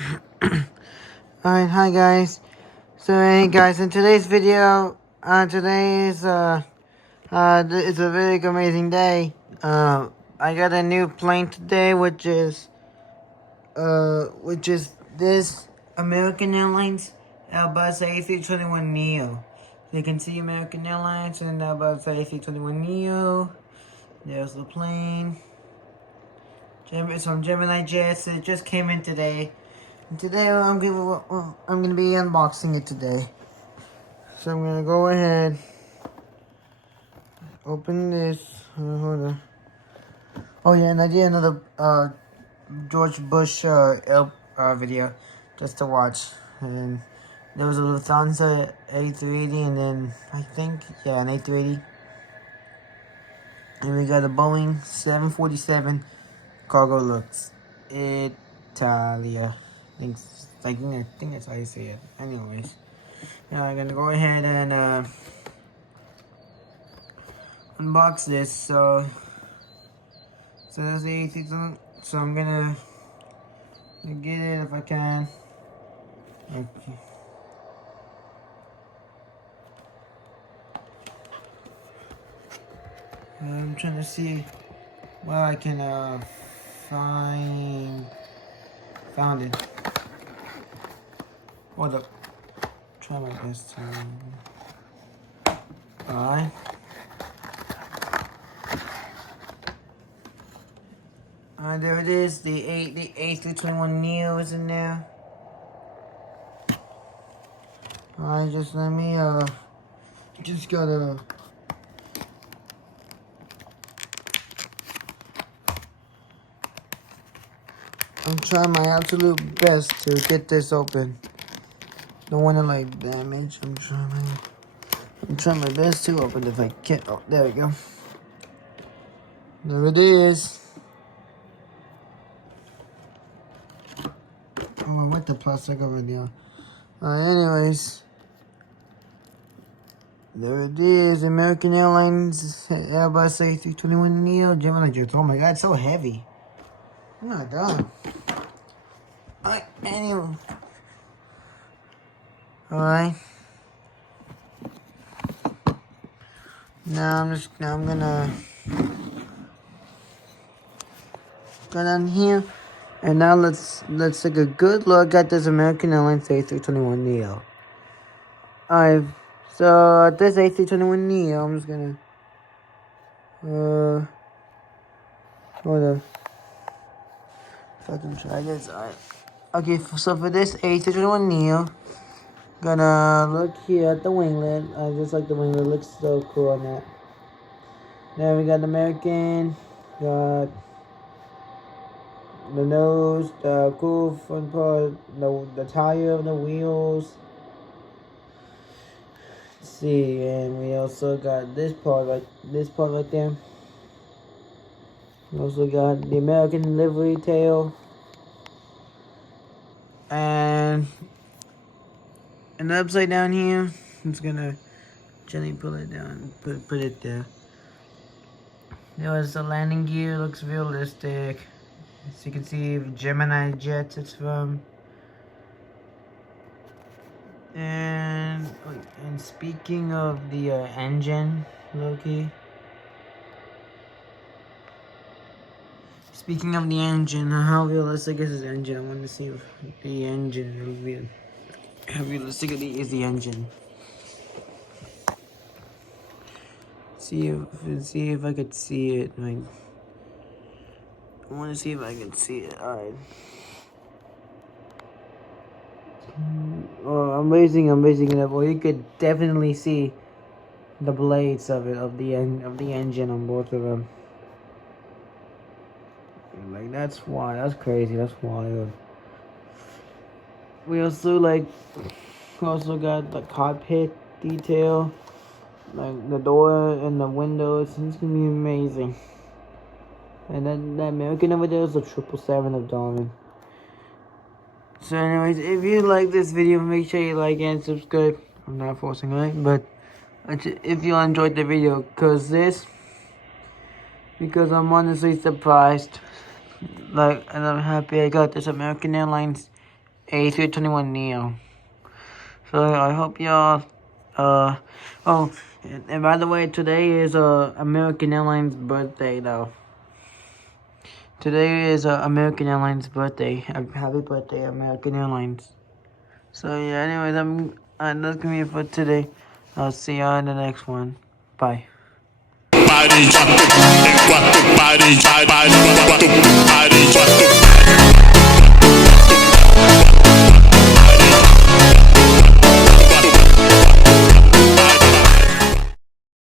Alright, hi guys. So hey guys, in today's video, today is it's a very amazing day. I got a new plane today, which is this American Airlines Airbus A321NEO. So you can see American Airlines and Airbus A321NEO. There's the plane. Some Gemini jets. It just came in today. Today I'm gonna be unboxing it today. So I'm gonna go ahead, open this. Hold on. Oh yeah, and I did another George Bush video just to watch, and there was a Lufthansa A380, and then I think an A380, and we got a Boeing 747 cargo looks Italia. I think that's how you say it. Anyways. Now I'm gonna go ahead and unbox this. So there's the 80. So I'm gonna get it if I can. Okay. I'm trying to see where I can found it. Hold up. Try my best to. Alright. There it is. The A321NEO is in there. Alright, just let me just gotta. I'm trying my absolute best to get this open. Don't want to like damage. I'm trying my best to open it if I can. Oh, there we go. There it is. Oh, what the plastic over there. Anyways, there it is. American Airlines Airbus A321NEO Gemini jets. Oh my God, it's so heavy. I'm not done. Anyway. Alright. Now I'm gonna go down here, and now let's take a good look at this American Airlines A321NEO. Alright, so this A321NEO, I'm just gonna hold on. If I can try this. Alright. Okay, so for this A321NEO, gonna look here at the winglet. I just like the winglet. It looks so cool on that. Then we got the American. Got the nose, the cool front part, the tire of the wheels. Let's see, and we also got this part right there. We also got the American livery tail. And upside down here, I'm just gonna gently pull it down, put it there. There was the landing gear, looks realistic. As you can see, Gemini jets it's from. And speaking of the engine, Loki. Speaking of the engine, how realistic is this engine? I want to see if the engine, how realistic is the engine. See if I could see it. Like, I want to see if I can see it. Alright. Oh, I'm raising it up. Well, you could definitely see the blades of the engine on both of them. Like, that's wild. That's crazy. That's wild. We also got the cockpit detail, like the door and the windows. It's gonna be amazing. And then that American over there is a 777 of Diamond. So anyways, if you like this video, make sure you like and subscribe. I'm not forcing it, but if you enjoyed the video, because I'm honestly surprised. Like, and I'm happy I got this American Airlines A321NEO. So I hope y'all, oh, and by the way, today is American Airlines birthday though. Today is American Airlines birthday. Happy birthday, American Airlines. So yeah, anyways, that's gonna be it for today. I'll see y'all in the next one. Bye.